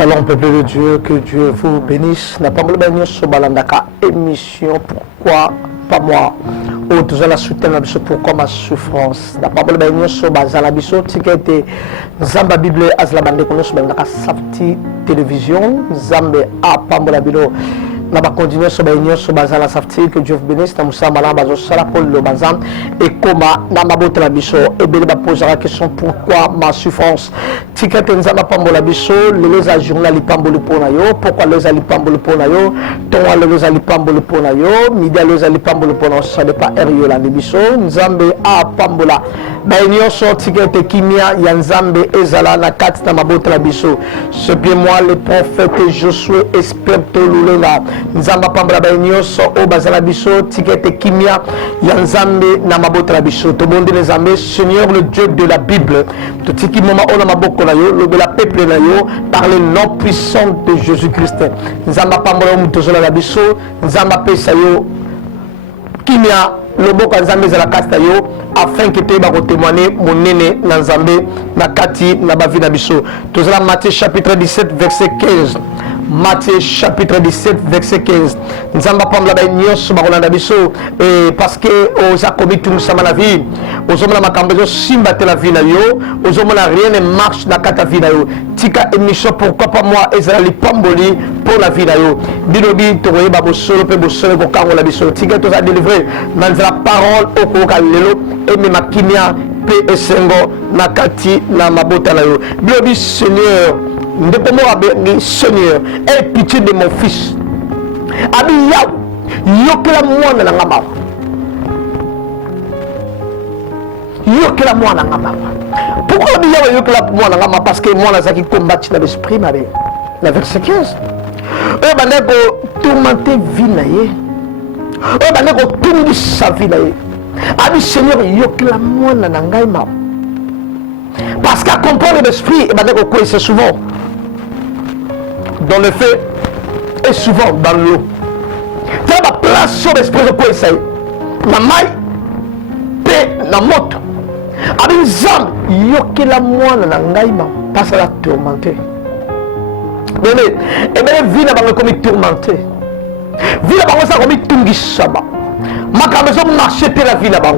Shalom peuple de Dieu, que Dieu vous bénisse. N'a pas mal sur balandaka émission pourquoi pas moi. Oh toujours la soutenir pourquoi ma souffrance. N'a pas mal sur bazalabiso ticket Zamba Bible azla bande kono sur balandaka Safety télévision Zamba a pas bilo. N'a pas continué sur baignon sur bazala Safety que Dieu vous bénisse. N'a musa malin bazo sala pour le bazam et comment n'a ma botte la biso et belle va poser la question pourquoi ma souffrance. Ticket nzama pambola biso les a journal pambolo pona yo pourquoi les ali pambolo pona yo ton les ali pambolo pona yo midi les ali pambolo pona ça n'est pas erreur la biso nzambe a pambola baignon so ticket kimia ya nzambe ezala na kati na mabota la biso c'est bien moi le prophète Josué esperto lulenga nzamba pambola baignon so o bazala biso ticket kimia ya nzambe na mabota la biso to bonde les nzambe Seigneur le Dieu de la Bible to tiki mama ona maboko le la peuple na yo par le nom puissant de Jésus-Christ. Nzamba pambola mutozola la biso, nzamba pesa yo kimia loboko nzambe za la kasta yo afin que te ba ko témoigner monene na nzambe na kati na bavi na biso. Tozola Matthieu chapitre 17 verset 15. Matthieu chapitre 17 verset 15. Nzamba pambola ba nyonso ba kolanda biso parce que oza komi tout sama la vie. Ozomona makambo zo simba te la vie na yo, ozomona rien ne marche na kata vie na yo. Tika émission pourquoi pas moi ezali pamboli pour la vie na yo. Bilobi tokoye ba bosolo pe bosolo ko kango la biso. Tika to za délivrer dans la parole au ko lelo et me makimia pe esengo na kati na mabota na yo. Bilobi Seigneur Seigneur, aie pitié de mon fils. Abi yokela mwana na ngama. Yokela mwana na ngama. Pourquoi abi yokela mwana na ngama? Parce que mwana zaki combattre dans l'esprit mabe. Le verset 15. E bandeko tourmenter vie na ye. E bandeko tungi sa vie na ye. Abi Seigneur yokela mwana na ngai ma. Parce qu'à comprendre l'esprit, e bandeko quoi c'est souvent dans le feu et souvent dans l'eau. Tu as la place sur l'esprit de quoi essayer. La maille, paix, la moto. Avec zam, yoke la moine na ngaïma, passe à la tourmenter. Mais, et bien, vie n'a pas comme tourmenter. Vie n'a pas comme tungi saba. Ma maison marche pour la vie là-bas.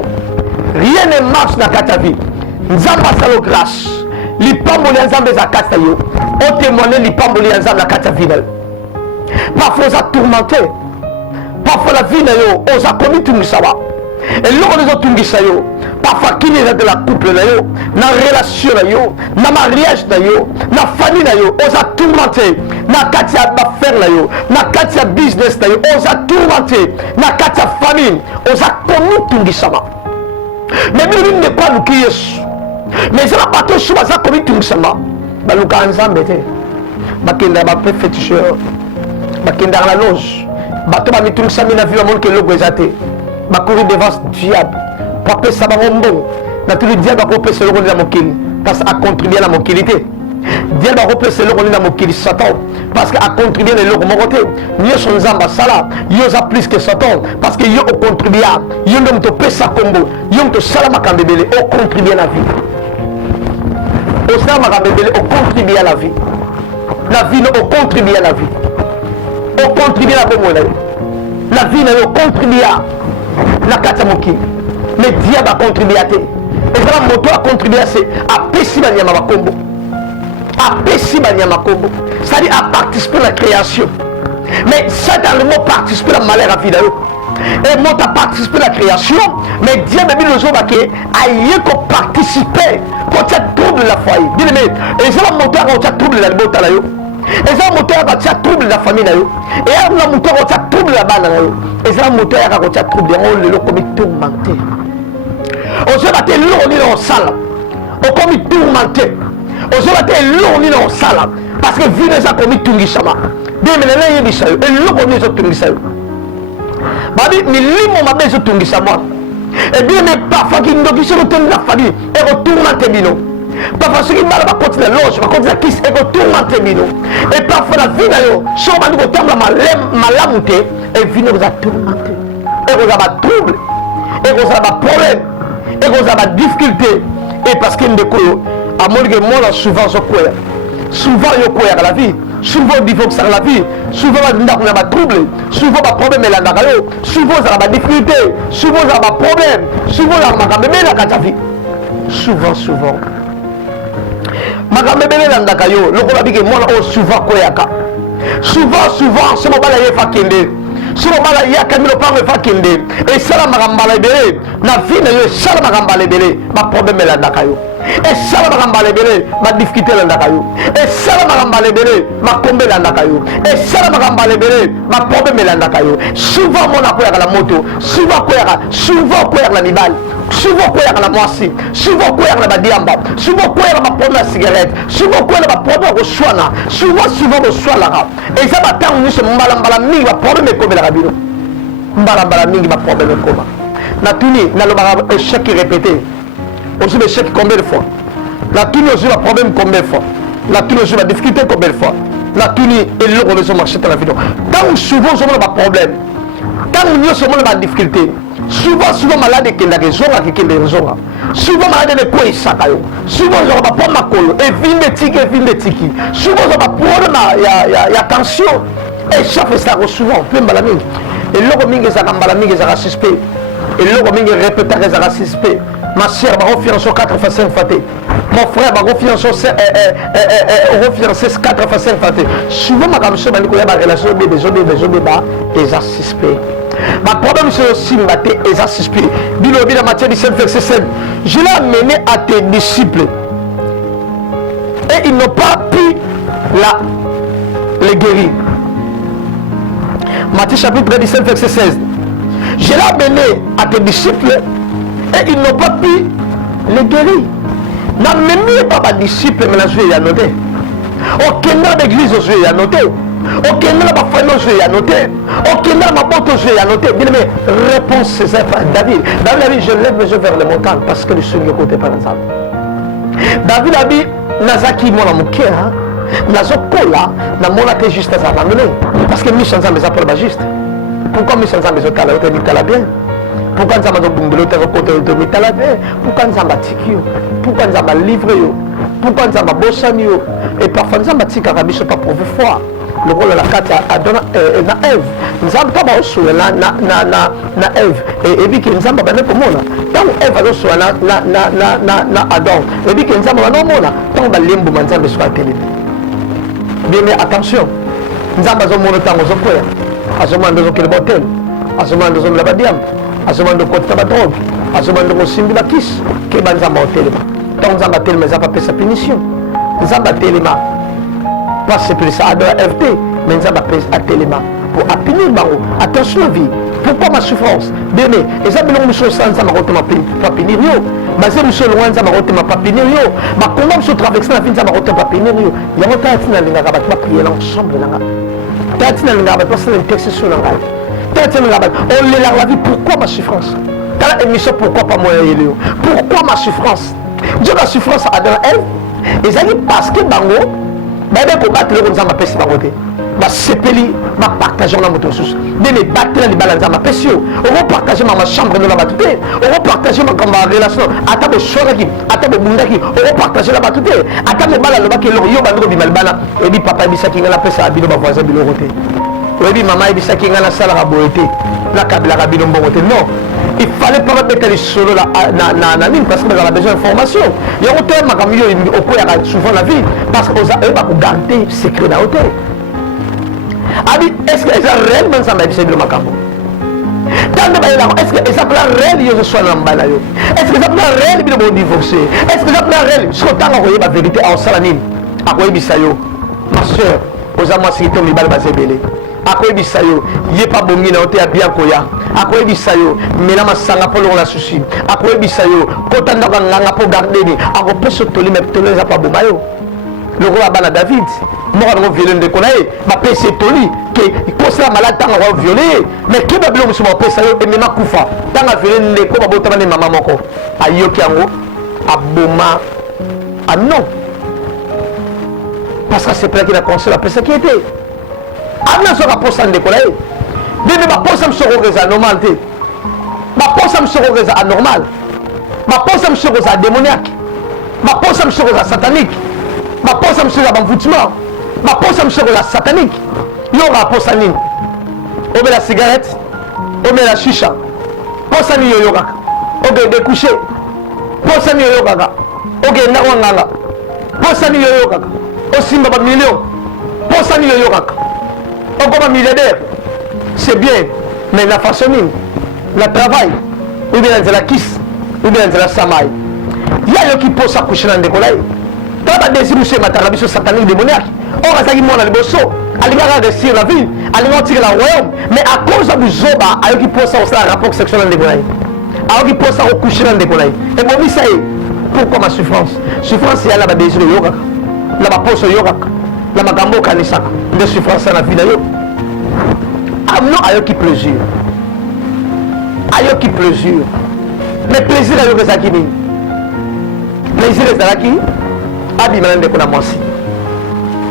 Rien ne marche dans ta vie. Nzamba salo grâce. Les pamboli ensemble za kata yo. On témoigne les pamboli ensemble la kata vie. Parfois on a tourmenté. Parfois la vie na yo, on a commis tout ça. Et l'on les a tout ça yo. Parfois qui est de la couple na yo, na relation na yo, na mariage na yo, na famille na yo, on a tourmenté. Na kata affaire na yo, na kata business na yo, on a tourmenté. Na kata famille, on a commis tout ça. Mais nous ne pas nous crier. Mais ça va pas tout ça comme tout ça. Bah nous quand ensemble était. Bah qui n'a pas fait féticheur. Bah qui dans la loge. Bah tout va mettre tout ça mais la vie au monde que l'eau gozaté. Bah courir devant diable. Papa ça va mon bon. Na tout le diable va repasser le rôle de mon kin parce à contribuer à la mobilité. Diable va repasser le rôle de mon kin Satan parce qu'à contribuer le rôle mon côté. Yo son zamba sala, yo za plus que Satan parce que yo au contribuer. Yo ndom to pesa combo. Yo to salama kambebele au contribuer à la vie. Au contribue à la vie. La vie nous contribue à la vie. On contribue à la vie. La vie nous contribue à la katamoki. Mais Dieu va contribuer à te. Et ça, mon toit a contribué à Pessimania Makombo. À Pessimania Makombo. C'est-à-dire à participer à la création. Mais ça, dans le mot participer à la malheur à vie. Et moi, tu as participé à la création, mais Dieu m'a mis le jour qui a participer quand tu as trouble la foyer. Dis-le, et c'est un moteur quand tu as trouble la bota. Et c'est un moteur quand tu as trouble la famille. Et c'est un moteur quand tu as trouble la balle. Et c'est un moteur quand tu as trouble le lot comme tourmenté. On se battait lourd dans la salle. On comme tourmenté. On se battait lourd dans la salle. Parce que vie les a commis Tungisama. Bien, mais là, il y a des et l'eau comme les autres Tungisama. Babi, mais l'immo m'a besoin de tout ça moi. Et bien, mais parfois qu'il nous dit retourne la famille et retourne à Tébino. Parfois, ceux qui mal va continuer la loge, va continuer la kiss et retourne à Tébino. Et parfois, la vie d'ailleurs, si on va nous retourner à ma lamoute, et vie nous a tourmenté. Et vous avez trouble, et vous avez problème, et vous avez difficulté. Et parce qu'il y a des couilles, à mon que moi, souvent, je crois. Souvent, je crois à la vie. souvent divorce dans la vie, souvent on a des troubles, souvent on a des problèmes, souvent on a des difficultés, souvent on a des problèmes, souvent on a des problèmes. Souvent. Makambe bele landaka yo lokola bike mwana o souvent koyaka. Souvent ce moment là il fa kende. Ce moment là il y a kamilo pa fa kende. Et sala makambala bele na vie na yo sala makambala bele ma problème landaka yo. Et sala makambala bele ma difficulté landaka yo. Et sala makambala bele ma kombe landaka yo. Et sala makambala bele ma problème landaka yo. Souvent mon akoyaka la moto, souvent koyaka la mibali. Souvent quoi la moisi, souvent quoi la badiamba, souvent quoi la prendre la cigarette, souvent quoi la prendre au soina, souvent au soina. Et ça va tant nous ce mbala mingi va prendre mes comme la rabino. Mbala mingi va prendre mes comme. Na tuni na le échec répété. Aussi l'échec combien de fois? La tuni aussi va problème combien de fois? La tuni aussi va difficulté combien de fois? La tuni et l'eau on se marcher dans la vie. Tant souvent on a pas problème. Tant nous sommes dans la difficulté. Souvent malade qui est zonga qui est zonga. Souvent malade de quoi il s'accale. Souvent on va pas ma colo et vin de tiki. Souvent on va prendre ya tension et ça fait ça souvent plein balaming. Et l'eau mingi ça balaming ça suspect. Et l'eau mingi répéter ça suspect. Ma sœur va refaire sur 4 fois 5 fois. Mon frère va refaire sur 4 fois 5 fois. Souvent ma camarade m'a dit qu'il y a une relation des débats et ça suspect. Ma problème c'est aussi maté et ça suspect. Bilobi la matière du 5 verset 7. Je l'ai amené à tes disciples et ils n'ont pas pu les guérir. Matthieu chapitre 17 verset 16. Je l'ai amené à tes disciples et ils n'ont pas pu les guérir. N'a même pas ma disciple mais la joué à noter. Aucun de l'église joué à noter. Aucun de ma famille joué à noter. Aucun de ma porte joué à noter. Bien mais réponse c'est ça. David a dit je lève mes yeux vers les montagnes parce que le Seigneur côté par exemple. David a dit Nazaki mon amour Nazokola na mona que juste à ramener parce que mission ça mes appels juste. Pourquoi mission ça mes otala otala bien? Pourquoi nous avons bombé te côté de métalabé? Pourquoi nous avons tiki? Pourquoi nous avons livré? Pourquoi nous avons bossé? Et parfois nous avons tiki à biso pas pour foi. Le rôle de la carte à donner na Ève. Nous avons pas bossé na Ève. Et puis que nous avons pas donné pour moi. Tant Ève a bossé na Adam. Et puis que nous avons pas donné tant que l'imbu manzambe soit télé. Bien mais attention. Nous avons besoin de temps aux autres. À ce moment nous avons quel bordel. À ce moment nous avons la badiam. À ce moment de côté de drogue, à ce moment de simbi la kiss, qui est banzamba au téléma. Tant zamba téléma, ça pas sa punition. Zamba téléma, pas c'est plus ça à de la FT, mais zamba pèse à téléma pour punir baro. Attention à vie. Pourquoi ma souffrance? Bien, et ça me l'a sans zamba rote ma punir yo. Mais c'est monsieur loin zamba rote ma punir yo. Ma comment se traverse la fin zamba rote ma punir yo. Il y a mon temps à finir l'ingabat, ma prière ensemble là. T'as finir l'ingabat, parce que c'est une texte sur l'ingabat. On les la vie, pourquoi ma souffrance? Dans la émission, pourquoi pas moi? Pourquoi ma souffrance? Dieu la souffrance à dans elle. Et ça dit parce que bango, ben pour battre le ronzama pèse ma côté. Ma sepeli, ma partageant la moto sous. Mais battre les balances à ma pêchio. On va partager ma chambre de la batute. On va partager ma relation. Attends, choraki, attends, bundaki. On va partager la batute. Attends, les balles, le bac et l'orio, bandro di malbana. Et dit papa, il dit ça qui a pêché à bino, ma voisin, bino roté. Oui, maman, il dit ça qui a la salle à boité. La cabine à bino, bon, non. Il fallait pas mettre les solos là, parce qu'on a besoin d'informations. Il y a autant de camions au coin souvent la vie, parce qu'on a garder secret dans l'hôtel. Est-ce que ça réellement ça m'a dit c'est le macambo? Est-ce que ça peut réellement soit dans le est-ce que ça peut réellement divorcer? Est-ce que ça peut réellement ce temps envoyer la vérité en salanine? À quoi il bisayo? Ma soeur, aux amours si tu me balles basé belé. À quoi bisayo? Yé pas bon mina oté à bien koya. À quoi bisayo? Mais là ma sanga pour la souci. À quoi bisayo? Quand on a nganga pour garder ni. À quoi peut se toler mais toler ça pas bon mayo. Le roi Bana David, moi on va violer de connaître, ma paix c'est toli, que cause la malade tant on va violer, mais qui va bien me paix ça et même kufa, tant à violer les quoi botamane les maman moko, ayo kiango, aboma, ah non, parce que c'est pas qui la conseille la paix ça qui était, ah non ça va pas s'en décoller, mais ma paix ça me sera résa normal, ma paix ça me sera résa anormal, ma paix ça me sera résa démoniaque, ma paix ça me sera résa satanique. Ma pense à me faire un foutement. baposa mosusu la satanique yo baposa nini omela cigarette omela shisha posa nini yoyo kaka okende couche posa nini yoyo kaka okende wanganga posa nini yoyo kaka osimba bamillion posa nini yoyo kaka okoma milliardaire c'est bien mais la façon nini la travail ou bien nzela kisi ou bien nzela samai ya yo ki posa couche na ndeko na ye tala badésir mosusu emataka biso satanique démoniaque or azalaki mwana liboso alingaka réussir la vie alingaka otike la royaume mais à cause ya buzoba ayoki posa kosala rapport sexuel na ndeko na ye ayoki posa kokouche na ndeko na ye ebomisa ye pourquoi ma souffrance ya na badésir oyokaka na baposo oyokaka na makambo okanisaka nde souffrance na vie na yo amno ayoki plaisir mais plaisir ayoki ezalaki nini plaisir ezalaki abima na ndeko na mwasi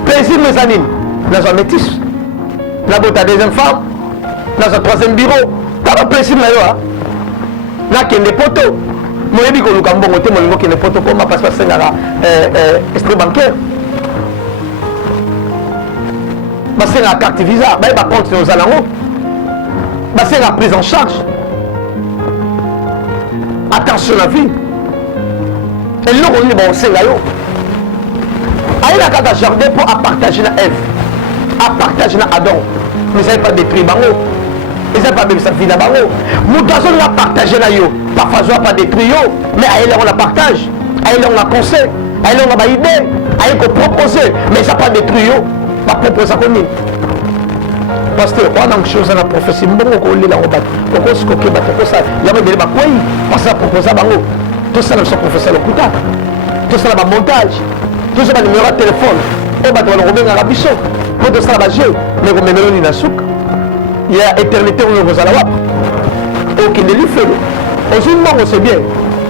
plaisir eza nini nazwa métis nabota deuxième femme nazwa troisième bureau tala plaisir na yo nakende poto moyebi koluka mbongo te molingo okende poto koma parce basengaka extrait bancaire basengaka carte visa baye bacompte ozala yango basengaka prise en charge attention na vie eloko nini baosenga yo ayina kaka jardin mpo apartage na Ève apartage na Adam mais ezali pas détruire bango ezali pas bebisa vie na bango moto azolinga partage na yo parfois azwa pas détruire yo mais ayeli yango na partage ayeli yango na conseil ayeli yango na baidée aye kopropose mais eza pas détruire yo bapropose ako nini pasteur wana chose na prophétie mbongo kolela yango bato okosikoke bato okosala yango ebele bakwei parce baproposa bango tosala biso professeur lokuta tosala bamontage toza banimero ya telefone oyo bato balokobengaka biso mpo tosala bajeu mais komemelo nini na suka ya éternité oyo kozala wapi okende lifelo ozwi mbongo c'est bien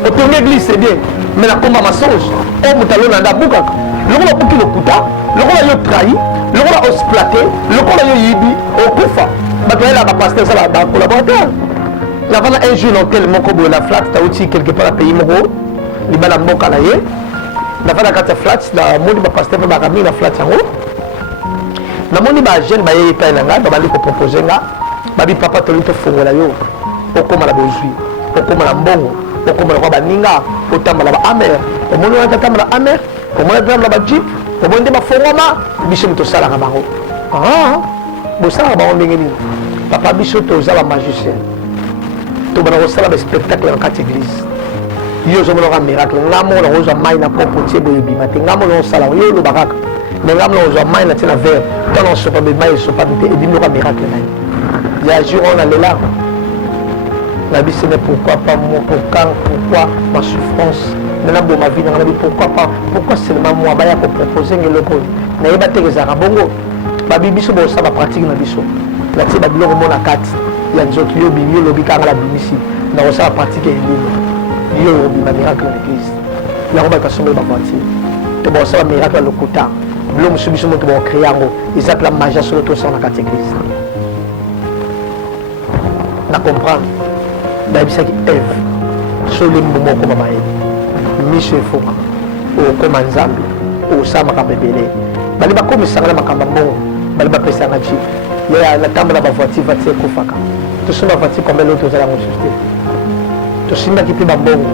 otourne église c'est bien mais nakomba masonge oyo moto alonanda abukaka lokola obuki lokuta lokola yo trahi lokola osplate lokola yo yibi okufa bato ayela bapaster eza bacolaborateur navana un jour na hotel moko boye na flat tauti quelque part na pays moko libala mboka na ye navana kati ya flat namoni bapaster mpe bakami na flat yango namoni bajeune baye epai na ngai babandi kopropose nga babi papa toli tofongola yo okóma na bozwi okóma na mbongo okóma na kwa baninga otambola baamer omoni wana tatambola amer omoni tatambola bajip omoni nde bafongwama biso moto osalaka bango bosalaka bango ndenge nini papa biso toza bamagicien tobana kosala baspectacle na kati église yo ozomonaka miracle nga moko nakozwa mai na kopo tie boye ebima te nga moko nakosala yo oloba kaka me nga moko nakozwa mai na tie na verre ntango osopa be mai esopami te ebimi loka miracle na ye ya jour oyo nalela nabiso mais pourquoi pas moi pourquoi ma souffrance nana boma vie nanga nabi pourquoi seulement moi baya kopropose ngeloko nayeba te ezalaka bongo babi biso bosala bapratique na biso natie babiloko mo na kati ya nzoto yo bimi olobi kanga na bimisi nakosala pratique ya elimo yo obima miracle na église yango bato basomeli bavoiture to bosala miracle ya lokuta bilo mosusu biso moto bocrée yango eza pela magia solo tosala na kati ya église na comprendre nayebisaki Ève solembo moko okoma mayele miso efungama okoma nzambe osala makambo ebele bali bakomisanga na makambo mbongo bali bapesanga jip ya natambola bavoiture vatie ekufaka tosomba voiture combien leo tozala yango susu te tosimbaki mpe bambongo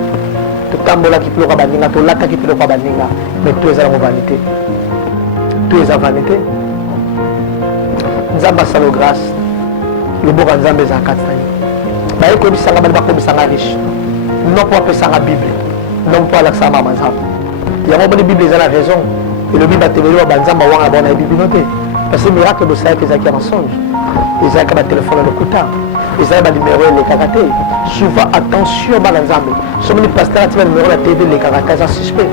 totambolaki mpe loka baninga tolataki mpe loka baninga mais to eza yango vanité to eza vanité nzambe asala grâce loboka nzambe eza kati na ye baye koyebisanga bali bakomisanga riche non mpo apesanga bible non mpo alakisanga bamanzambe yango moni bible eza na raison elobi batebeli wa banzambe awanga bao nayebi bino te parce que miracle bosalaki ezalaki ya mensonge ezalaki batelefone ya lokuta ezalaki banimero elekaka te souvent attention bana nzambe somoni paster atima nimero na tv elekaka te eza suspect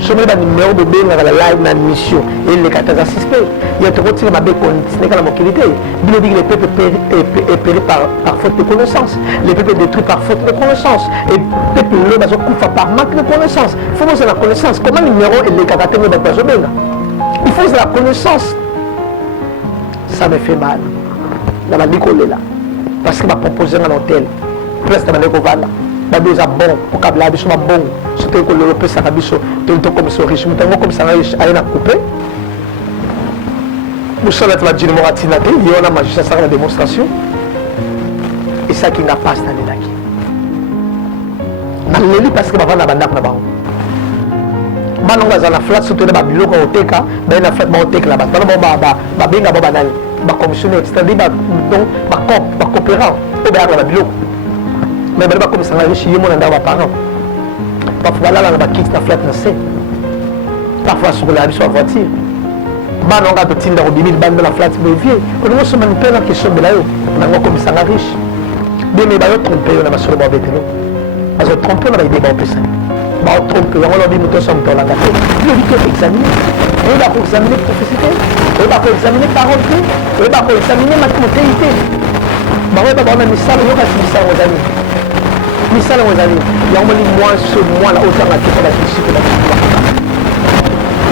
somoni banimero bobengaka na live na mission eleka te eza suspect ya tokotika mabe continue kala mokili te bino biki le peuple péri par faute de connaissance le peuple détruit par faute de connaissance et peuple lo bazokufa par manque de connaissance il faut ozala na connaissance comment nimero elekaka te nde bato bazobenga il faut ozala na connaissance ça me fait mal na bandi kolela parce que bapropose nga na hôtel place na bandi kovanda babi eza bon okabela biso babongo soki kolelo opesaka biso tokomisa riche moto yango okomisanga riche aye na coupe Moussala Tladjine Moratinate, il y a un magistrat à la démonstration. Et ça qui n'a pas cette année-là. Je ne parce que je vais faire la bande. Je vais faire la flat surtout dans le bureau au TK. Je vais faire la TK là-bas. Je vais faire la commissionnaire, c'est-à-dire la coopérant. Je vais faire la bureau. Mais je vais faire comme ça, je vais faire la parent. Parfois, là, on va quitter la flat. Parfois, sur la voiture. Bah non, quand tu as dit que la flat est vieille, on a aussi une question de là. On a un commissaire riche. Mais on va tromper, on va se le barber. Parce que tromper, on va aider à ça. On va tromper, on va dire que nous sommes dans la gâteau. Il faut examiner. On va examiner prophétie. On va examiner parole. On va examiner ma continuité. On va avoir un message, on va faire ça aux amis. Message aux amis. Il y a moins ce mois là, autant la question de la disciple.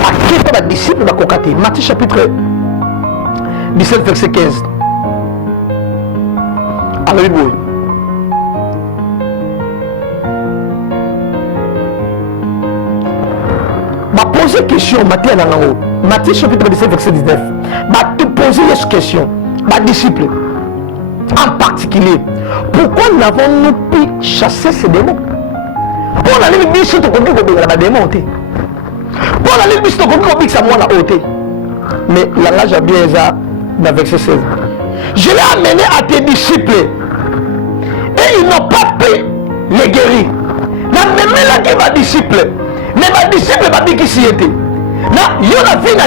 À qui est la disciple de la cocaté? Matthieu chapitre 17, verset 15. Alléluia. Je vais poser une question, Matthieu chapitre 17, verset 19. Je vais te poser une question, ma disciple. En particulier, pourquoi n'avons-nous pu chasser ces démons? Pour la limite, nous sommes des démons. Pour la limite, nous sommes des démons. Mais là, j'ai bien ça dans le verset 16. Je l'ai amené à tes disciples et ils n'ont pas pu les guérir. La même là qui va disciple. Mais ma disciple m'a dit qui s'y était. Là, il y a la vie là,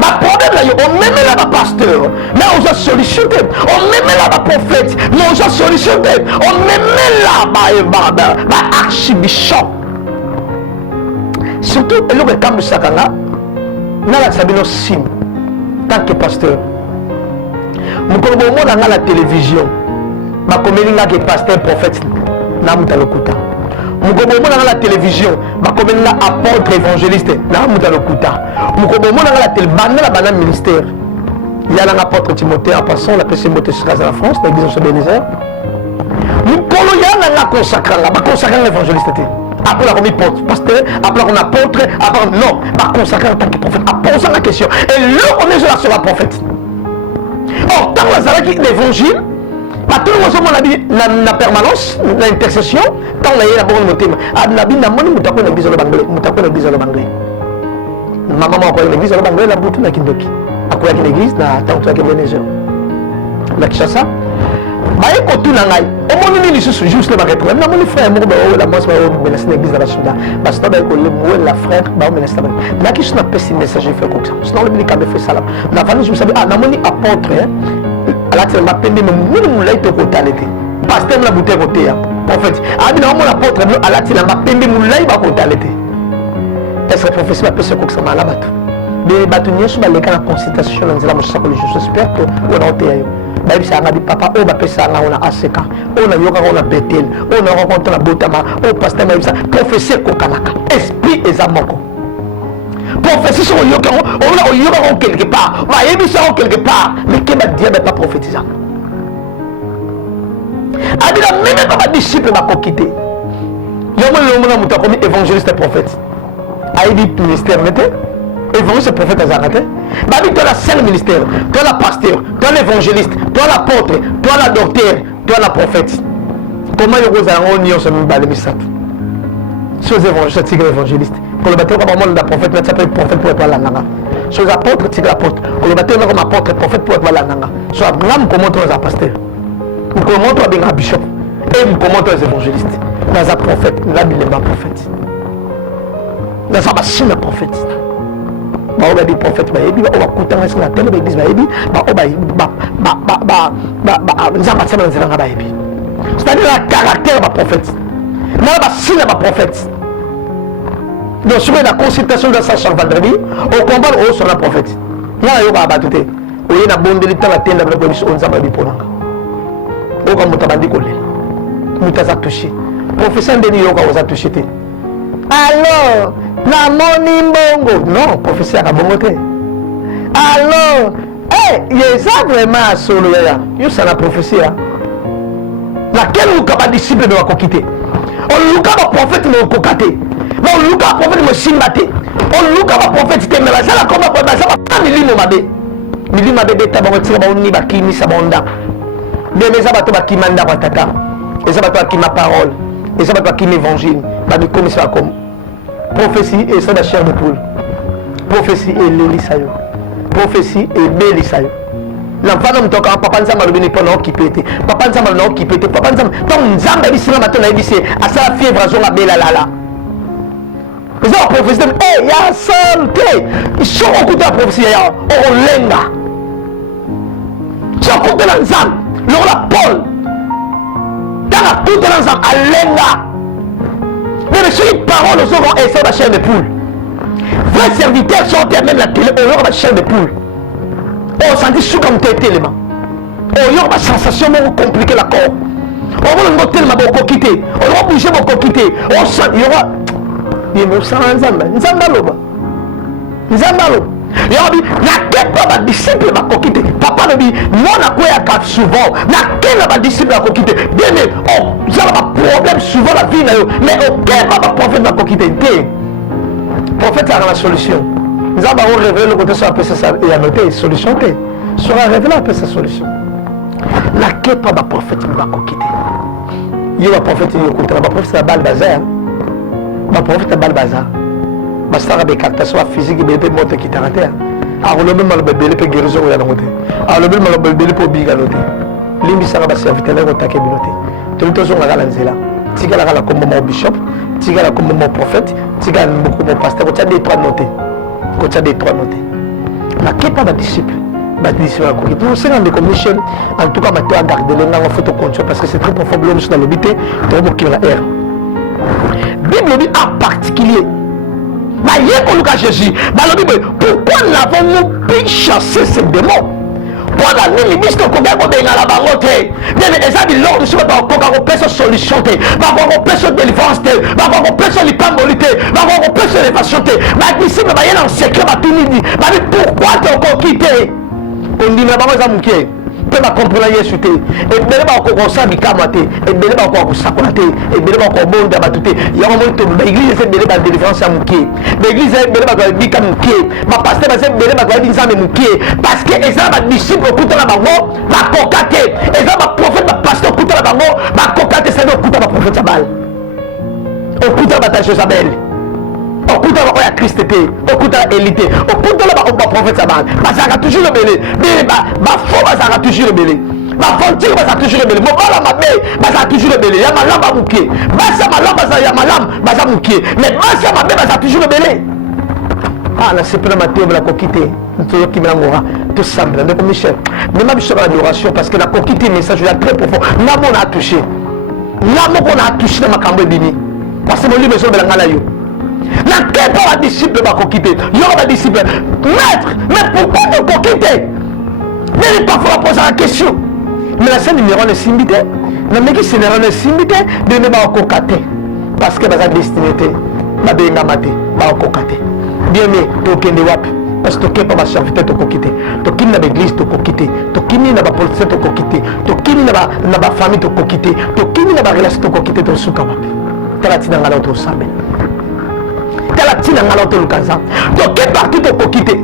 ma problème là, on même là ma pasteur, mais on a solutionné. On même là ma prophète, mais on a solutionné. On même là ma archibishop. Surtout, le camp de Sakanga, n'a la sabino sim, tant que pasteur. Nous connaissons dans la télévision, ma commune là qui est pasteur prophète, n'a pas le coup. Nous dans la télévision, je suis apôtre évangéliste. Nous dans la ministère. Il y a l'apôtre Timothée en passant, on appelle Timothée sur la France, l'église de Bénézer. Nous consacrons l'évangéliste. Après la remise pasteur, après on apôtre, après non, consacrer en tant que prophète. À poser la question. Et là, on est sur la prophète. Or, tant que l'évangile, tout le monde a dit la permanence, l'intercession, tant qu'il y a la bonne montée. Abnabi n'a pas de l'église au Banglais. Maman a dit l'église au Banglais, la boutique n'a qu'une doki. À quoi l'église, n'a tant que Bénézer. La Kishasa. Mais écoute, au moins, nous sommes juste le barré. Même mon frère, la moi, je vais l'église de la Soudan. Parce que la frère, je vais l'église de la Soudan. Là, qui sont appelés ces messages, fait comme ça. Sinon, le ministre a fait ça. Nous savons, apôtre. Là, tu m'as payé, mais nous l'avons été côté. Pasteur, la bouteille côté. En fait, mon apôtre, là, tu m'as payé, mais nous l'avons côté. Est-ce que le professeur peut se coucher à la bateau? Mais bâtonniers sont allés à la consultation dans la machine je j'espère que on a été. Même si on a dit papa, on a fait ça, on a ACK, on a yoga, on a Bethel, on a rencontré la Botama, on passe même ça, professeur Kokanaka, esprit et Zamoko. Professeur sur le yoga, on a yoga quelque part, on a émis ça quelque part, mais qui va dire, mais pas prophétisant. A dit la même pas disciple m'a quitté. Il y a un comme évangéliste et prophète. A dit ministère, mettez. Évangéliste et prophète à Zaraté. Bah, toi la seul ministère, toi la pasteur, toi l'évangéliste, toi l'apôtre, toi la docteur, toi la prophète. Comment il y a un union sur le balmisat? Sur les évangélistes, c'est l'évangéliste. Pour le bâtiment, comme la prophète, mais ça peut être prophète pour être la nanga. Sur les apôtres, c'est l'apôtre. Pour le bâtiment, comme apôtre, prophète pour être la nanga. Sur la grande, comment tu es un pasteur? Comment tu es un bishop? Et comment tu es un évangéliste? Dans un prophète, là, il est un prophète. Dans sa machine, un prophète. On va dire prophète, on va écouter la télé, on va c'est-à-dire le caractère de prophète. Non, c'est le prophète. Donc, sur la consultation de sa chambre vendredi, au combat, on sur la prophète. Il y a un peu de temps. Il y a un bon délit dans la télé, on s'en va dire pour nous. On va monter à l'école. On t'a touché. Professeur Denis, on va touché. Alors, la monimbongo. Non, professeur a bon côté. Alors, il y a ça vraiment à solo là. Il y a la prophétie. Laquelle vous avez disciple de la quitter. On look à prophète de cocaté. On look à prophète de simbaté. On look à prophète de la salle comme ça va pas milimo mabé. milima bébé tabango tira baoni bakini sabonda bien mais abato bakimanda kwa tata et abato bakima parole et abato bakima évangile ba mi comme ça comme prophétie et ça la chair de poule prophétie et l'elisayo prophétie et belisayo l'enfant me toka papa nzamba lobini pona okipete papa nzamba na okipete papa nzamba donc nzamba bisina matona ebisi asa fièvre azonga bela lala ils ont prophétie eh ya santé ils sont au la prophétie ya olenga ça compte dans nzamba lola Paul dans la toute dans nzamba alenga mais sur les paroles aux hommes et ça la chair de poule vrais serviteurs sont même la télé on leur la chair de poule on s'en dit sous comme tes éléments on y a une sensation compliquée la corps on va tellement beaucoup quitter on va bouger beaucoup quitter on sent il y aura bien mais ça nzamba loba yobi na kepa ba disciple ba kokite papa lobi mona koya ka souvent na kena ba disciple ba kokite bien mais oh ça va problème souvent la vie na yo mais OK ba prophète ba kokite té prophète a la solution nous avons révélé le côté sur la ça et a noté solution té sera révélé après sa solution na kepa ba prophète ba kokite yo ba prophète yo kontra ba prophète la balle bazar ba prophète balle bazar bastara be captation physique be be moto qui terre a le même mal bébé pe guérison ya na moté a le même mal bébé po biga noté limbi sara ba serviteur ko take binoté to to so ngala nzela tigala kala comme mon bishop tigala comme mon prophète tigala beaucoup mon pasteur ko tsa des trois notés na kepa ba disciple ko ki to senga de commission en tout cas ma to garder le ngam photo contrôle parce que c'est très profond l'homme sur l'habité to mo ki la air Bible dit en particulier Jésus, pourquoi n'avons-nous pu chasser ces démons? Pour la limite de combien on est dans la barotte, bien les amis, l'ordre de ce qu'on peut se solution, on peut se délivrance, on peut se l'ipambolité, on peut se l'évasion. Ma disciple, il y a un secret, pourquoi t'as quitté? On dit, mais maman, ça ma comprendre Yesu te et bele ba ko konsabi kamate et bele ba ko sakonate et bele ba ko bonda batute ya mo to l'église c'est bele ba délivrance à muké l'église bele ba ko bika muké ma pasteur ba c'est bele ba ko di nzambe muké parce que eza ba disciple kuta la bango ba kokate eza ba prophète ba pasteur kuta la bango ba kokate c'est le kuta ba prophète sabal o kuta ba ta Jezabel au coup de la Christ au coup de la élité au coup de la prophète Sabal ça a toujours le belé ma foi ça a toujours le belé ma fontaine ça a toujours le belé mon bala ma mère ça a toujours le belé ya ma lamba mouké ça ma lamba ça ya ma lamba ça mouké mais ça ma mère ça a toujours le belé ah là c'est pas Matthieu la coquité nous qui m'amoura tout semble donc Michel mais ma bichon l'adoration parce que la coquité message là très profond l'amour a touché l'amour qu'on a touché dans ma cambre bini parce que mon livre sur la ngala yo na kepa ba disciple ba kokite yo ba disciple maître mais pourquoi te kokite mais parfois poser la question mais la scène numéro le simbité na meki numéro le simbité de ne ba kokate parce que ba destinité ba benga maté ba kokate bien mais to kende wapi parce que kepa ba serviteur to kokite to kini na l'église to kokite to kini na ba police to kokite to kini na ba famille to kokite to kini na ba relation to kokite to suka wapi tala tina ngala to sambe la tina ngalo to lukaza to ke parti to kokite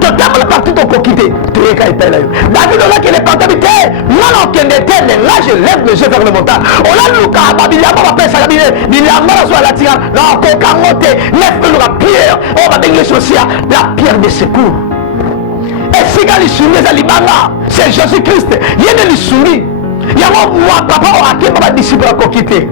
to tama la parti to kokite to eka etela yo David on a que les portabilité moi non kende tene là je lève mes yeux vers le montant on a luka babila ba pesa la bine la mala so la tina na ko kangote lève la pierre on va bengle social la pierre de secours et si gali sumi za libanga c'est Jésus Christ yene li sumi ya moi papa o akeba ba disciple kokite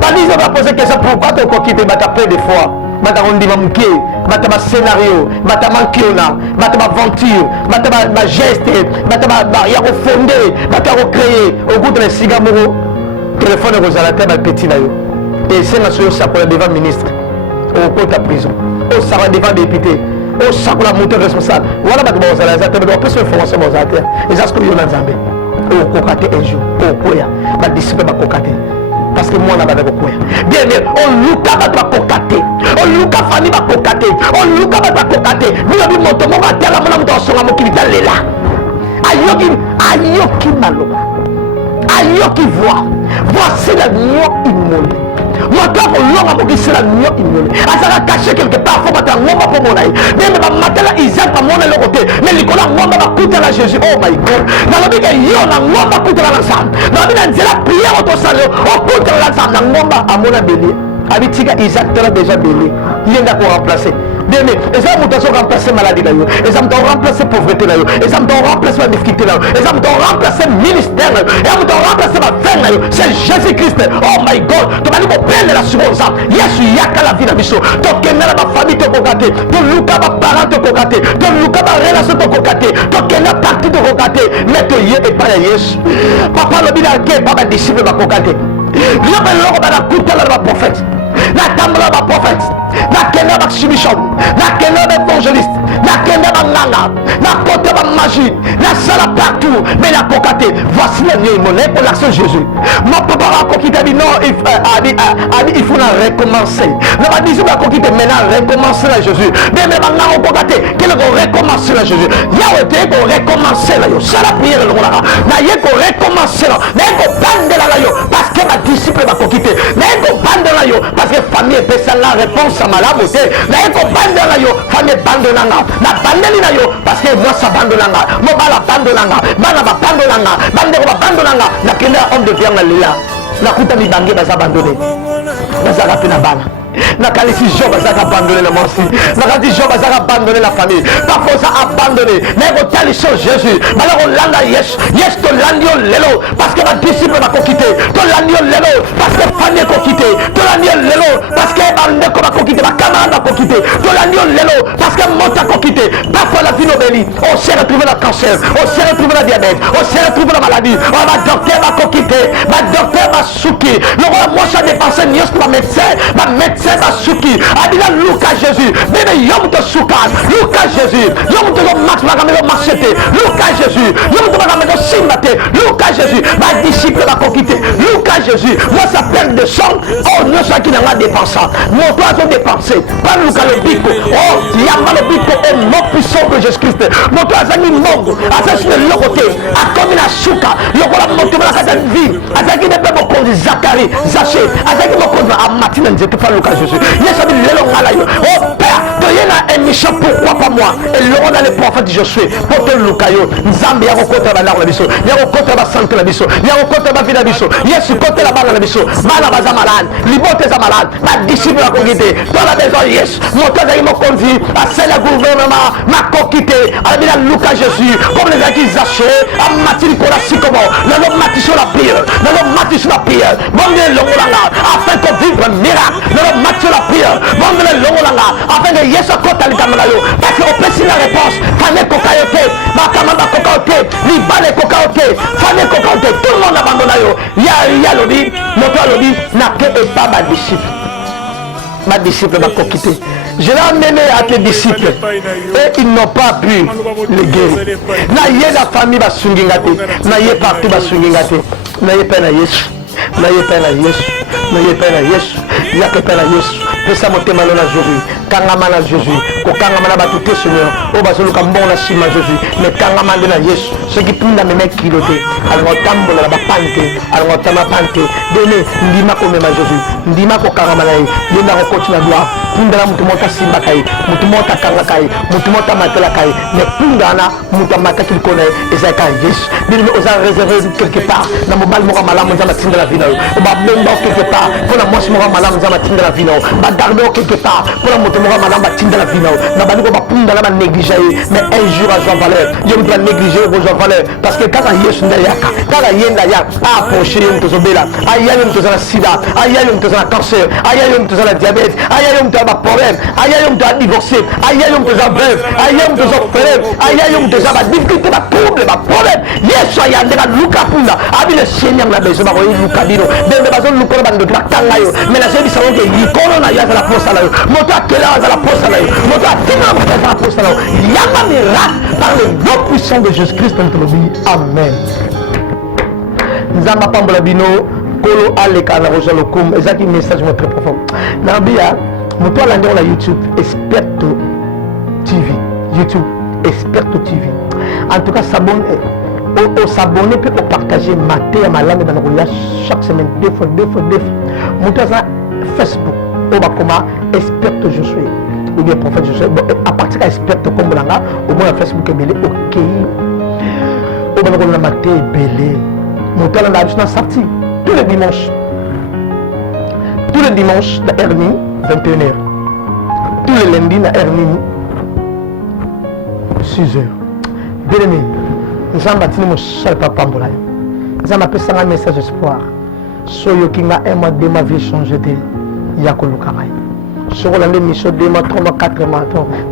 ba disciple va poser question pourquoi to kokite ba taper des fois bata ondima muke bata ba scénario bata mankiona bata ba aventure bata ba geste bata ba ya ko fonder bata ko créer au goût de la sigamoro téléphone ko zala ta ba petit na yo et c'est na so ça pour devant ministre au côté prison au ça va devant député au ça pour la montée responsable voilà bata ba zala za ta ba personne information ba za ta et ça ce que yo na nzambe au kokate un jour au koya ba disciple ba kokate parce que moi, on a pas de quoi. Bien, mais on look à ma cocaté. On look à Fanny ma cocaté. On look à ma cocaté. Nous avons monté mon matin à la main sur la moquille d'aller là. Ayoki malo. Ayoki voit. Voici l'agneau immolé. Moi, toi, pour l'homme, pour qui c'est la nuit, ça va cacher quelque part, faut pas t'en ngomba pour mon aïe. Même ma matin, Isaac, pas mon le côté. Mais Nicolas, ngomba va coûter la Jésus. Oh my God. Dans le but, il y a ngomba coûter la ensemble. Dans le but, la prière au salon, on coûte l'ensemble. Ngomba à mon abélé. Abitika Isaac, tu as déjà béni. Il y a pour remplacer. Bien, et ça m'a remplacé maladie là, et ça m'a remplacé pauvreté là, et ça m'a remplacé ma difficulté là, et ça m'a remplacé ministère là, et ça m'a remplacé ma veine là. C'est Jésus-Christ. Oh my God, tu m'as dit que peine de l'assurance. Yes, il y a qu'à la vie d'Abisso. Tu connais ma famille, tu cocaté. Tu lucas ma parent, tu cocaté. Tu lucas ma relation, tu cocaté. Tu connais partie, tu cocaté. Mais tu y es et pas yes. Papa le bidar qui est pas ma disciple, ma cocaté. Je vais l'or dans la coupe de ma prophète. La table de ma prophète. La kena ma submission. La kena d'évangéliste. La kena ma nana. La côté ma magie. La salle partout. Mais la cocaté. Voici la nuit monnaie pour l'action de Jésus. Mon papa a coquité dit non. Il faut la recommencer. Ne m'a dit la coquité maintenant recommencer la Jésus. Mais ma nana cocaté. Qu'il va recommencer la Jésus. Yahweh te qu'on recommencer la yo. C'est la prière le là. Na yé qu'on recommencer là. Na yé qu'on bande la yo. Parce que ma disciple va coquité. Na yé qu'on bande la yo. Parce que famille peut ça la réponse à ma la beauté. Na yé qu'on bande la yo. Famille bande la nga. Na bande la yo. Parce que moi ça bande la nga. Moi bala bande la nga. Bana ba bande la nga. Bande ba bande la nga. Na kende homme de viande là. Na kuta mi bangi ba sa abandonné. Na sa rapina bana. Nakalisi Job a abandonné la morsi. Nakalisi Job a abandonné la famille. Parfois ça a abandonné. Mais on t'a les choses Jésus. Alors on l'a yes. Yes to landio lelo. Parce que ma disciple m'a quitté. To landio lelo. Parce que famille m'a quitté. To landio lelo. Parce que bande m'a quitté. Ma camarade m'a quitté. To landio lelo. Parce que mon t'a quitté. Parfois la vie n'obéit. On s'est retrouvé le cancer. On s'est retrouvé la diabète. On s'est retrouvé la maladie. Oh, ma docteur m'a quitté. Ma docteur m'a souki. Le roi moi ça dépensé mieux que ma médecin. Ma médecin Basuki, Adila Luka Jésus, Bébé Yom de Soukan, Luka Jésus, Yom de Max Magamelo Marcheté, Luka Jésus, Yom de Magamelo Simate, Luka Jésus, ma disciple va conquiter, Luka Jésus, moi ça perd de sang, oh non, ça qui n'a pas dépensé, mon toit ont dépensé, pas Luka le Bico, oh, Yama le Bico, oh, mon puissant de Jésus-Christ, mon toit a mis Mongo, à ça sur le côté, à comme la Souka, le roi monté dans la case de vie, à ça qui n'est pas mon compte Zacharie, Zaché, à ça qui mon compte à Martin, je te parle Luka Jésus. Oh Père, donnez la émission, pourquoi pas moi? Et le roi dans les prophètes, je suis. Pour te Lukayo, Nzambi, y'a rencontré la langue la biso, y'a rencontré la santé la biso, y'a rencontré la vie la biso, y'a supporté la balle la biso, malabaza malade, liberté za malade, ma disciple a conquitté, dans la maison, yes, mon temps m'a conduit, à celle le gouvernement, m'a conquitté, à la Luka Jésus, comme les acquis achés, à Mathilde Kolassi, comment, dans le matin sur la prière, dans le matin sur la prière, bon Dieu, l'ongolanga, afin qu'on vive un miracle, dans le matin sur la prière, bon Dieu, l'ongolanga, afin que yes, côté les camalayo, parce qu'on peut si la réponse, famille cocayote, ma camanda cocayote, libane cocayote, famille cocayote, tout le monde abandonne yo, y'a lobby, notre lobby, n'a que pas ma disciple. Ma disciple m'a quitté. Je l'ai amené à tes disciples et ils n'ont pas pu les guérir. Naïe la famille va sungingate, naïe partout va sungingate, naïe pas na Yesu, naïe pas na Yesu, naïe pas na Yesu, y'a que pas na Yesu. Pesa motema na Jésus, kangama na Jésus, kokangama na batuté Seigneur, o bazoluka mbon na sima Jésus, mais kangama na Yesu, ce qui punda me mec kiloté, alors tambola ba pante, alors tama pante, donné ndima ko mema Jésus, ndima ko kangama na ye, ndima ko continue gloire, punda na mutu mota simba kai, mutu mota kanga kai, mutu mota matela kai, mais punda na mutu mata qu'il connaît, et ça ka Yesu, bien nous a réservé quelque part, na mobile mo malamu za matinda la vie, o ba bemba quelque part, pour la moisse mo malamu za matinda la vie, garder quelque part pour la moto madame batinda la vie na bali ko bapunda na négliger mais un jour à joie valeur je dois négliger vos valeur parce que quand Yesu nda yaka quand yenda ya approcher on te zobela aya on te zala sida aya on te zala cancer aya on te zala diabète aya on te zala problème aya on te zala divorcé aya on te zala veuve aya on te zala frère aya on te zala difficulté ba trouble ba problème Yesu aya ndeka luka punda abi le Seigneur na besoin ba ko luka bino de bazon luka bando ba kangayo mais la sebi savon que yikono na ya la poste là moto akela à la poste là moto akela à la poste là yama miracle par le nom puissant de Jésus-Christ notre vie amen nzamba pambola bino kolo aleka na rozalo kum ezaki message très profond na bia moto alandi na YouTube Experto TV YouTube Experto TV en tout cas s'abonner au s'abonner puis au partager matin à ma langue dans le chaque semaine deux fois moto ça Facebook au bakoma expert Josué ou bien prophète Josué à partir de expert comme là au moins Facebook est belé OK au moins on a maté belé mon temps là je sorti tous les dimanches la Erni 21h tous les lundis la Erni 6h bien aimé nous avons bâti mon seul papa mbola nous avons appelé ça un message d'espoir soyo kinga 1 mois 2 mois vie changer de yakolo kamai sur la mission 2 mois 3 mois 4 mois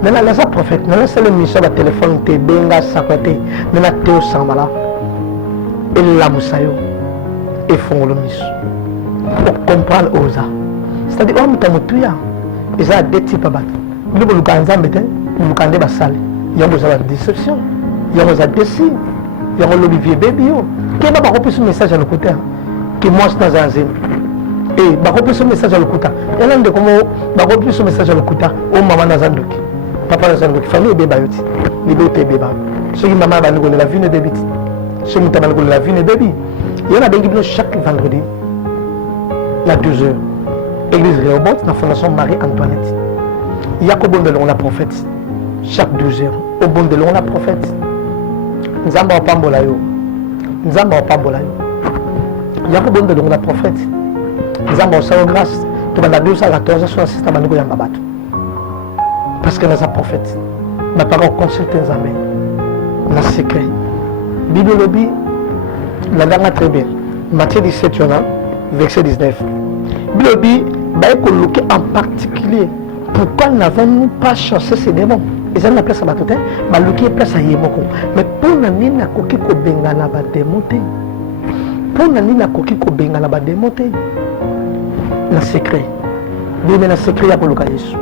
maintenant les prophètes maintenant c'est le mission de téléphone te benga sakwete maintenant teo samala et la musayo et font le mission pour comprendre osa c'est-à-dire on mutamutuya ils a deux types abat le lukanza mbete lukande basale yango za déception yango za déci yango le vieux baby yo qui va pas repasser ce message à le côté que moi c'est dans un zéro et va repasser ce message à le côté et là de comment va repasser ce message à le côté au maman dans un doki papa dans un doki famille bébé yoti liberté bébé ce qui maman va nous la vie de bébé ce qui va nous la vie de bébé il y en a des qui chaque vendredi à 12h église Réobot dans la fondation Marie-Antoinette il y a qu'au bon de l'on la prophète chaque 12h au bon de l'on la prophète nous avons pas bolayo nous avons pas bolayo il y a qu'au bon de l'on la prophète nous avons ça grâce tu vas la 12h14 sur le système de Yambabat parce que nous avons prophète ma parole consulte les amis la secret Bible lobby la dernière très belle Matthieu 17 verset 19 Bible lobby en particulier pourquoi n'avons-nous pas chassé ces démons ils ont la place à batoté baluki place à yemoko mais pour nani na koki ko bengana ba démonter pour nani na koki ko bengana ba démonter la secret bien na secret ya koluka Yesu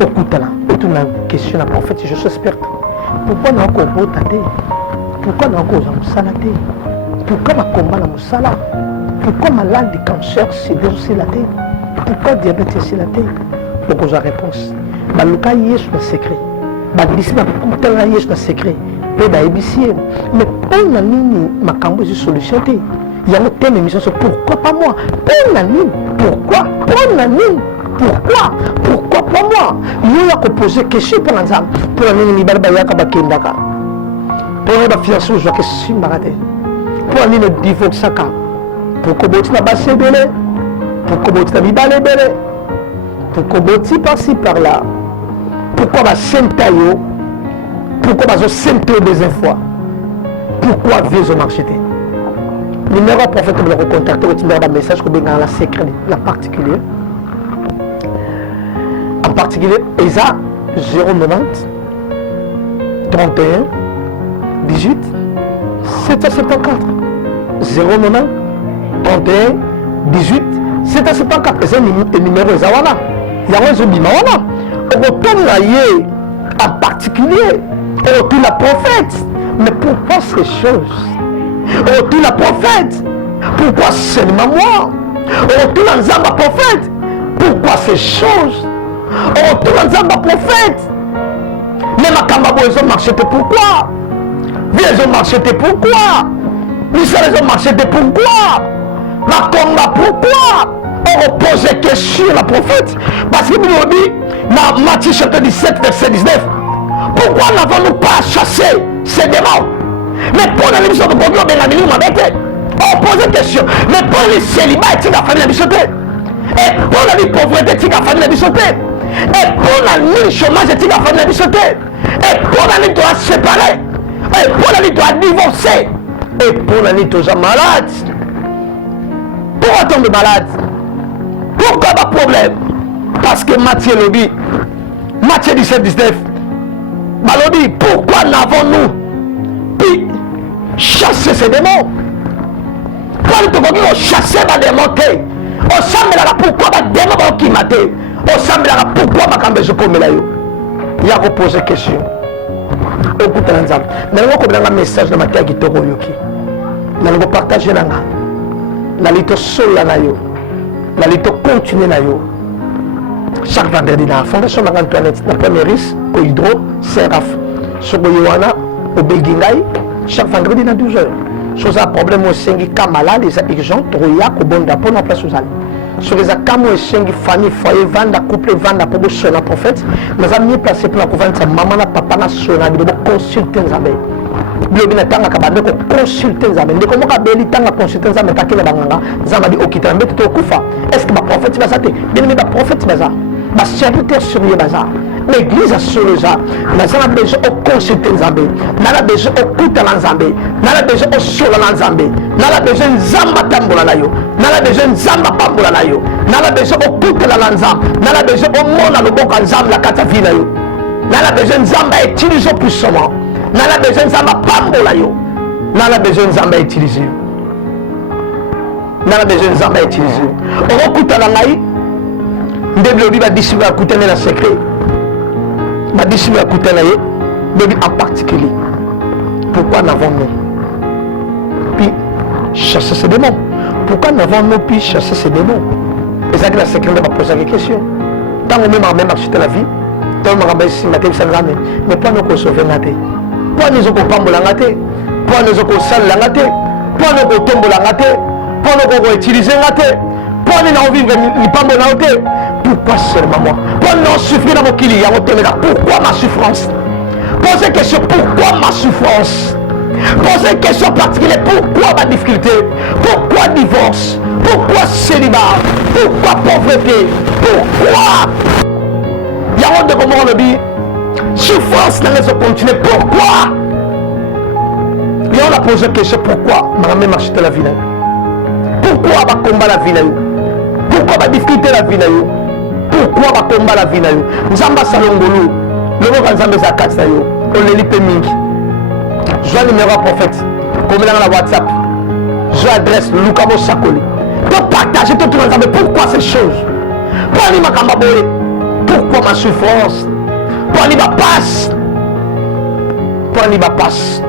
okutala et tout na question na prophète je suis expert pourquoi na ko botate pourquoi na ko musala te pourquoi ma combat na musala pourquoi malade de cancer c'est sur la terre pourquoi diabète c'est la terre pour la réponse baluka Yesu na secret badisi ba kutala Yesu na secret pe ba ebisie mais pour na nini makambo est solution te il y a un thème émission sur pourquoi pas moi pour na nini pourquoi pour na nini pourquoi pas moi il y a que poser question pour l'ensemble pour la nini barba yaka bakendaka pour ba fiancé je que si marade pour la nini divorce saka pour que boti na basse belé pour que boti na bibale belé pour que boti par-ci par-là pourquoi va sentayo pourquoi va sentayo des fois pourquoi vieux au marché numéro prophète de le recontacter au numéro de message que dans la secret la particulier en particulier ESA 090 31 18 774 090 31 18 774 c'est le numéro ESA voilà il y a un bima voilà retourne en particulier retourne la prophète mais pourquoi ces choses retourne la prophète pourquoi seulement moi retourne la prophète pourquoi ces choses retourne la prophète mais ma camabo ils ont marché pourquoi ils ont marché pourquoi ils ont marché pourquoi ma combat pourquoi on pose des questions à la prophète parce que nous dit dans Matthieu chapitre 17 verset 19 pourquoi n'avons-nous pas chassé ces démons mais pour la mission de Bodio ben la minimum on pose des questions mais pour les célibats et la famille de et pour la pauvreté et la famille de et pour la chômage et la famille de et pour la nuit doit séparer et pour la nuit doit divorcer et pour la nuit doit malade pourquoi tomber malade pourquoi pas problème parce que Matthieu lobby Matthieu 17 19 Balobi pourquoi n'avons-nous pu chasser ces démons quand nous avons chassé les démons on semble pourquoi les démons qui matent on semble pourquoi ma cambe je comme là il y a reposé question écoute l'ensemble mais on comprend un message de Matthieu qui te royoki nous partager la lito seul là yo la lito continuer là yo chaque vendredi dans la fondation Marie-Antoinette la première risque au hydro Seraf sur Yohana au Belgingai chaque vendredi dans 12h chose à problème au 5 cas malade les urgents roya ko bonda pour la place aux sur les acamo et chengi famille foyer vanda couple vanda pour bosser la prophète nous avons mis placé pour la vendre sa maman na papa na sona de consulter nzambe bilobi na tanga kabande ko consulter nzambe ndeko moka beli tanga consulter nzambe takela banganga nzambe di okita mbete to kufa est-ce que ba prophète va sate bien mais ba prophète baza ba serviteur sur les bazar l'église a sur le genre nous avons besoin de consulter nzambe nous avons besoin de kuta nzambe nous avons besoin de sola nzambe nous avons besoin de nzamba tambola na yo nous avons besoin de nzamba pambola na yo nous avons besoin de kuta la nzambe nous avons besoin de mona le boka nzambe la kata vie na yo nous avons besoin de nzamba utiliser puissamment nous avons besoin de nzamba pambola yo nous avons besoin de nzamba utiliser nous avons besoin de nzamba utiliser on kuta na ngai ndeblo bi ba discipline kuta na secret ma discipline à côté en particulier. Pourquoi n'avons-nous pu chasser ces démons? Pourquoi n'avons-nous pu chasser ces démons? Et ça que la secrétaire va poser des questions. Tant que même acheter la vie, tant que même si matin ça n'a mais pas nous sauver la tête. Pas nous pas la tête. Pas nous saler la tête. Pas nous tomber la tête. Pas nous utiliser la tête. Pas nous vivre ni pas la tête. Pourquoi seulement moi? Pendant souffrir dans mon kili, pourquoi ma souffrance? Posez question, pourquoi ma souffrance? Posez question particulière, pourquoi ma difficulté? Pourquoi divorce? Pourquoi célibat? Pourquoi pauvreté? Pourquoi? Il y a un de comment on le dit? Souffrance dans les continuer. Pourquoi? Et on a posé question, pourquoi? Ma marché de la vie. Pourquoi va combattre la vie? Pourquoi va difficulté la vie? Pourquoi va combattre la vie? Nzamba salongolo, le mot Nzamba zakatsa yo, on le lipe mingi. Je numéro prophète, comme dans la WhatsApp, je adresse Lukabo Sakoli. Pour partager tout le monde, pourquoi ces choses? Pourquoi ma souffrance? Pourquoi ma passe? Pourquoi ma passe?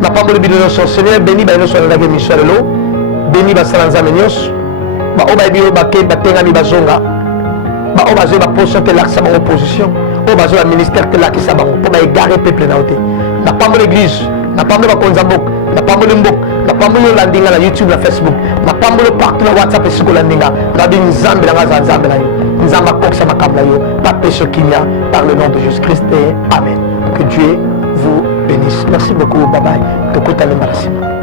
Ma pas de bidon son Seigneur béni ba no so na mission lo, béni ba salanza menios, ba oba bio ba ke ba tenga mi bazonga. Ba obazo ba position te la sa ba opposition, obazo ba ministère te la ki sa ba pour ba égarer peuple na oté. Na pas de l'église, na pas de ba konzambok, na pas de mbok, na pas de landinga na YouTube na Facebook, na pas de partout na WhatsApp et sur landinga, na bi nzambe na nzambe na yo. Nzamba koksa makamla yo, pas péché kinya par le nom de Jésus-Christ et amen. Que Dieu vous bénisse. Merci beaucoup, bye bye. Te kota le marasima.